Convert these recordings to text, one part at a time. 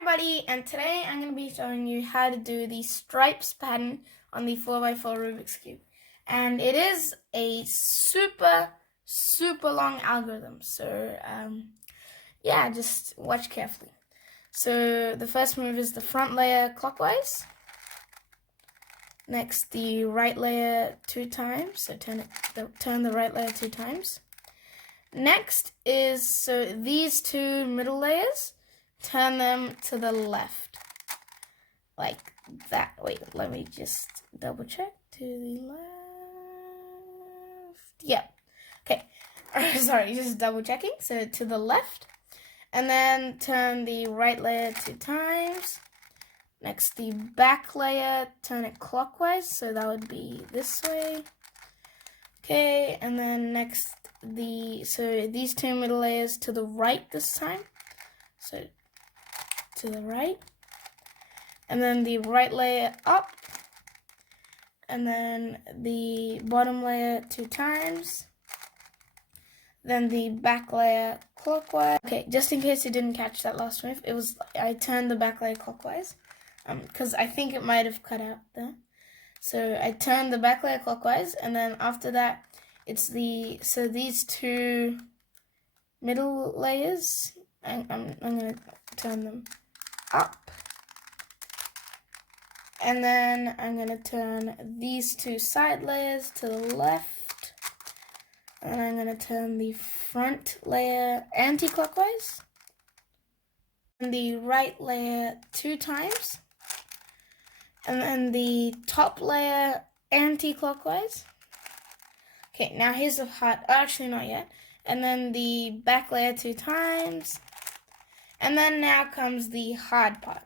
Everybody, and today I'm going to be showing you how to do the stripes pattern on the 4x4 Rubik's Cube. And it is a super long algorithm, so yeah, just watch carefully. So the first move is the front layer clockwise. Next, the right layer 2 times, so turn the right layer 2 times. Next is, so these two middle layers, turn them to the left, like that. Wait, let me just double check. To the left. Yeah. Okay. Sorry, just double checking. So to the left, and then turn the right layer 2 times. Next, the back layer, turn it clockwise, so that would be this way. Okay, and then next, so these two middle layers to the right this time. So to the right, and then the right layer up, and then the bottom layer 2 times, then the back layer clockwise. Okay, just in case you didn't catch that last move, I turned the back layer clockwise, because I think it might have cut out there. So I turned the back layer clockwise, and then after that, it's these two middle layers, I'm gonna turn them up, and then I'm gonna turn these two side layers to the left, and I'm gonna turn the front layer anti-clockwise, and the right layer 2 times, and then the top layer anti-clockwise. Okay, now here's the hard, actually not yet, and then the back layer 2 times, and then now comes the hard part.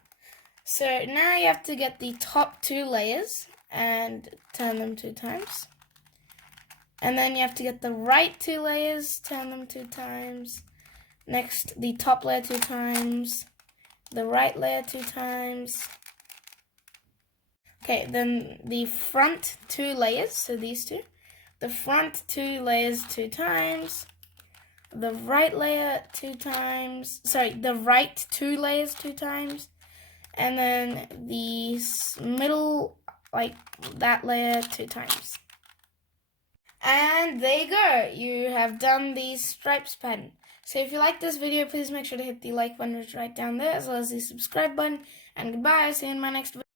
So now you have to get the top 2 layers and turn them 2 times. And then you have to get the right 2 layers, turn them 2 times. Next, the top layer 2 times, the right layer 2 times. Okay, then the front 2 layers, so these two. The front 2 layers 2 times. The right layer 2 times. Sorry, the right 2 layers 2 times. And then the middle, like that layer 2 times. And there you go. You have done the stripes pattern. So if you like this video, please make sure to hit the like button right down there, as well as the subscribe button. And goodbye. See you in my next video.